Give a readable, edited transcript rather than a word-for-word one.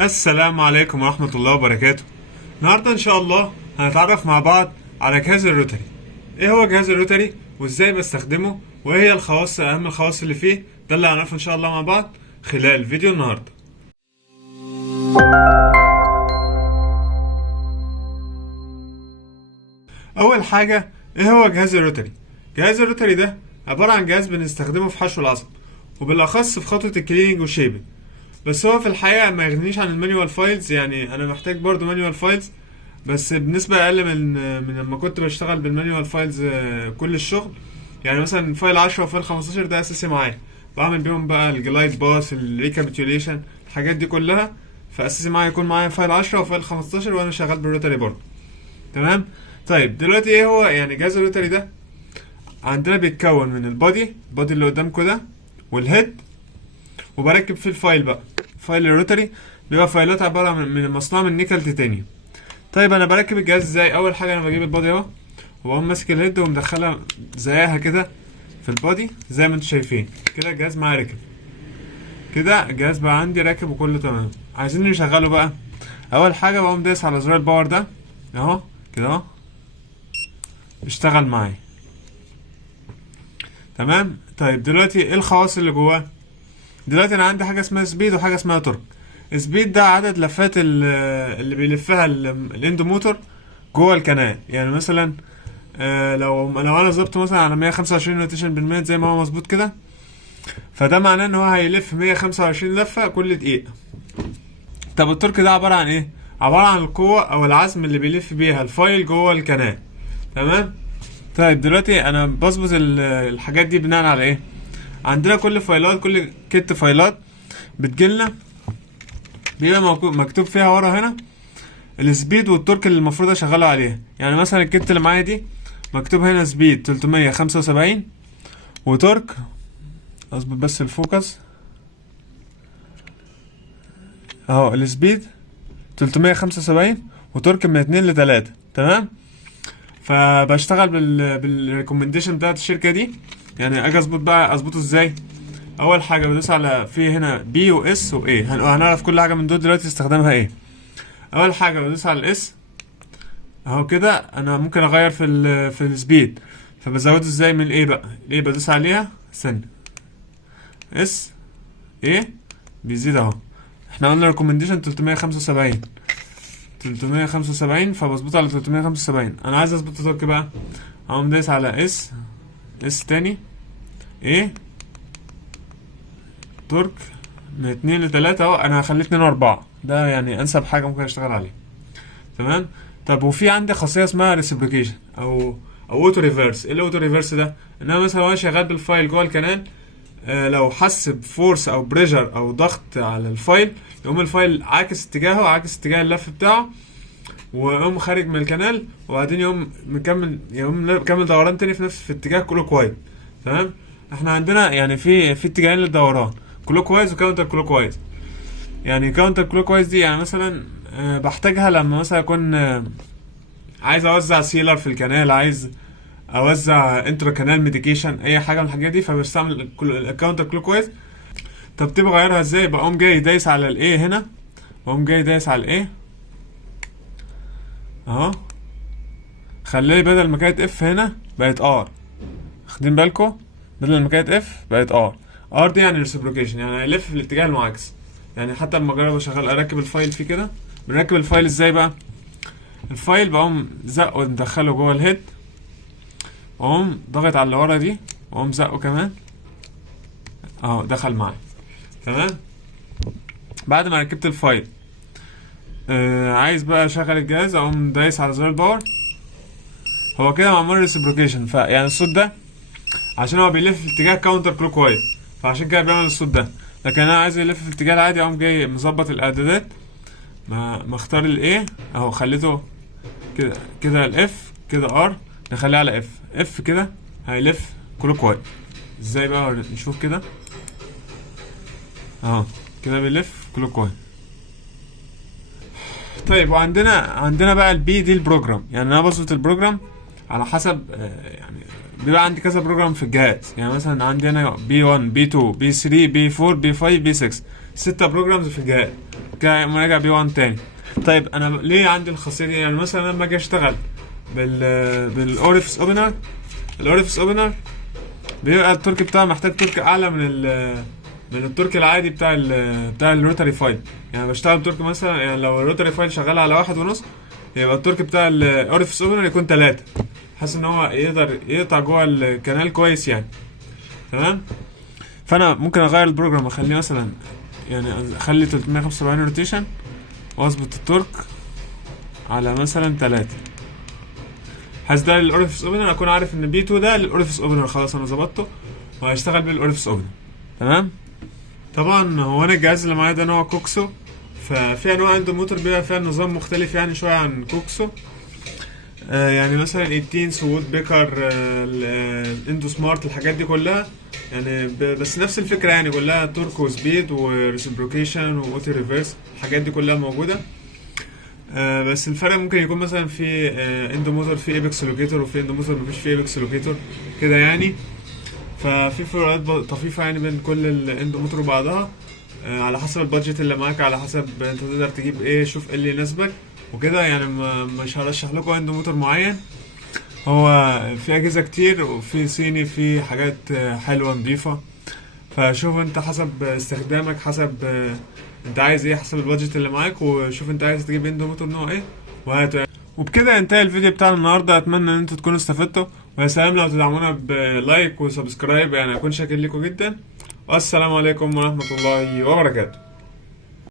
السلام عليكم ورحمة الله وبركاته. النهاردة إن شاء الله هنتعرف مع بعض على جهاز الروتري. إيه هو جهاز الروتري وإزاي بستخدمه وإيه هي أهم الخواص اللي فيه؟ ده اللي هنعرفه إن شاء الله مع بعض خلال فيديو النهاردة. أول حاجة، إيه هو جهاز الروتري؟ جهاز الروتري ده عبارة عن جهاز بنستخدمه في حشو العصب، وبالأخص في خطوة الكليننج والشيبنج. بس هو في الحقيقة ما يغنيش عن المانيوال فايلز، يعني أنا محتاج برضو مانيوال فايلز بس بنسبة أقل من لما كنت بشتغل بالمانيوال فايلز كل الشغل. يعني مثلا فايل 10 وفايل 15 ده أساسي معايا، بعمل بيهم بقى الجلايد باس، الريكابيتوليشن، الحاجات دي كلها. فأساسي معايا يكون معايا فايل 10 وفايل 15 وأنا شغال بالروتري برضو. تمام. طيب دلوقتي ايه هو يعني جهاز الروتري ده؟ عندنا بيتكون من البادي اللي قدامكم ده والهيد، وبركب فيه الفايل بقى. فايل الروتري بيبقى فايلات عبارة من مصنوع من نيكل تيتانيوم. طيب انا بركب الجهاز ازاي؟ اول حاجة انا بجيب البادي اهو، وبقوم ماسك الهيد ومدخلها زيها كده في البادي زي ما انتم شايفين كده. الجهاز معايا راكب كده، الجهاز بقى عندي راكب وكله تمام. عايزين نشغله بقى. اول حاجة بقوم دايس على زرار الباور ده اهو كده اهو، اشتغل معايا. تمام. طيب دلوقتي ايه الخواص اللي جواه؟ دلوقتي انا عندي حاجه اسمها سبيد وحاجه اسمها تورك. سبيد ده عدد لفات اللي بيلفها الاند موتور جوه الكنال. يعني مثلا لو انا ظبطه مثلا على 125 روتيشن بالمينت زي ما هو مظبوط كده، فده معناه ان هو هيلف 125 لفه كل دقيقه. طب التورك ده عباره عن ايه؟ عباره عن القوه او العزم اللي بيلف بيها الفايل جوه الكنال. تمام. طيب دلوقتي انا بظبط الحاجات دي بناء على ايه؟ عندنا كل كت فايلات بتجيلنا بيبقى مكتوب فيها ورا هنا السبيد والتورك اللي المفروض اشغله عليها. يعني مثلا الكت اللي معايا دي مكتوب هنا سبيد 375 وتورك، اظبط بس الفوكس اهو، السبيد 375 وتورك من 2 ل 3. تمام. فبشتغل بالريكومنديشن بتاعت الشركه دي. يعني اجي اظبطه ازاي؟ اول حاجه بدوس على في هنا بي واس واي، هنعرف كل حاجه من دول دلوقتي استخدامها ايه. اول حاجه بدوس على الاس اهو كده. انا ممكن اغير في السبيد، فبزوده ازاي؟ من الايه بقى. الايه بدوس عليها استنى، اس ايه بيزيد اهو. احنا قلنا ريكومنديشن 375 فبظبطه على 375. انا عايز اظبط التورك بقى، اقوم دايس على اس تاني ايه تورك من 2 ل 3 اهو. انا هخليه 2 و4، ده يعني انسب حاجه ممكن اشتغل عليه. تمام. طب وفي عندي خاصيه اسمها ريسبريكيشن او اوتو ريفرس. ايه الاوتو ريفرس ده؟ ان انا مثلا وانا شغال بالفايل جوه الكنال، لو حس بفورس او بريشر او ضغط على الفايل، يقوم الفايل عاكس اتجاهه، عاكس اتجاه اللف بتاعه، ويقوم خارج من الكنال، وبعدين يقوم مكمل دوران تاني في اتجاه كلوك وايز. تمام. احنا عندنا يعني في اتجاهين للدوران، كلوك وايز وكاونتر كلوك وايز. يعني كاونتر كلوك وايز دي يعني مثلا بحتاجها لما مثلا اكون عايز اوزع سيلر في الكنال، عايز اوزع انترا كانال ميديكيشن، اي حاجه من الحاجات دي، فبستعمل الكاونتر كلوك وايز. طب تبقى اغيرها ازاي؟ بقوم جاي دايس على الايه هنا، بقوم جاي دايس على الايه اهو، خلي بدل ما كانت اف هنا بقت ار. واخدين بالكم؟ بدل ما كانت اف بقت ار دي يعني ريسبروكيشن، يعني هيلف في الاتجاه المعاكس. يعني حتى لما اجرب اشغل اركب الفايل فيه كده. بنركب الفايل ازاي بقى؟ الفايل بقوم زقه ندخله جوه الهيد، واقوم ضغط على اللي ورا دي، واقوم زقه كمان اهو، دخل معايا. تمام. بعد ما ركبت الفايل عايز بقى اشغل الجهاز، اقوم دايس على زرار الباور. هو كده معمول ريسبروكيشن، فيعني الصوت ده عشان هو بيلف في اتجاه كاونتر كلوك وايز، فعشان كده بيعمل الصوت ده. لكن انا عايز يلف في الاتجاه العادي، اقوم جاي مظبط الاعدادات، ما اختار الايه اهو، خليته كده الاف كده ار، نخليه على اف كده، هيلف كلوك وايز. ازاي بقى؟ نشوف كده اهو كده بيلف كلوك وايز. طيب وعندنا بقى البي دي البروجرام. يعني انا بظبط البروجرام على حسب يعني بيبقى عندي كذا بروجرام في الجهاز. يعني مثلا عندي انا بي 1 بي 2 بي 3 بي 4 بي 5 بي 6، 6 بروجرامز في الجهاز. كده راجع بي 1 تاني. طيب انا ليه عندي الخاصيه دي؟ يعني مثلا لما اجي اشتغل بالاوريفيس اوبنر، الاوريفيس اوبنر بيبقى التورك بتاعه محتاج تورك اعلى من التورك العادي بتاع الروتري فايل. يعني بشتغل بتورك مثلا، يعني لو الروتري فايل شغال على 1.5 يبقى التورك بتاع الاوريفيس اوبنر يكون 3، حاسس ان هو يقدر يقطع جوه الكنال كويس يعني. تمام. فانا ممكن اغير البروجرام، اخليه مثلا يعني اخلي 375 روتيشن واظبط التورك على مثلا 3. حاسس ده للاوريفيس اوبنر، اكون عارف ان بي 2 ده للاوريفيس اوبنر، خلاص انا ظبطته وهشتغل بالاوريفيس اوبنر. تمام. طبعا هو انا الجهاز اللي معايا ده نوع كوكسو، ففي انواع عنده موتور بيبقى فيها نظام مختلف يعني شويه عن كوكسو. يعني مثلا 18 سووت بيكر، الاندو سمارت، الحاجات دي كلها يعني بس نفس الفكره يعني، كلها تورك وسبيد وريسبروكيشن واوتو ريفرس، الحاجات دي كلها موجوده. بس الفرق ممكن يكون مثلا في اندو موتور في ايبكس لوكيتور، وفي اندو موتور مفيش فيه ايبكس لوكيتور كده يعني. ففي فروقات طفيفة يعني بين كل الاندو موتور وبعضها، على حسب البادجت اللي معاك، على حسب انت تقدر تجيب ايه، شوف ايه اللي يناسبك وكده يعني. مش هرشح لكم اندو موتور معين، هو في اجهزة كتير وفي صيني، في حاجات حلوة نضيفة، فشوف انت حسب استخدامك، حسب انت عايز ايه، حسب البادجت اللي معاك، وشوف انت عايز تجيب اندو موتور نوع ايه وهاته يعني. وبكده ينتهي الفيديو بتاعنا النهارده، اتمنى ان انتوا تكونوا استفدتوا، ويا سلام لو تدعمونا بلايك وسبسكرايب، يعني اكون شاكر لكم جدا. والسلام عليكم ورحمة الله وبركاته.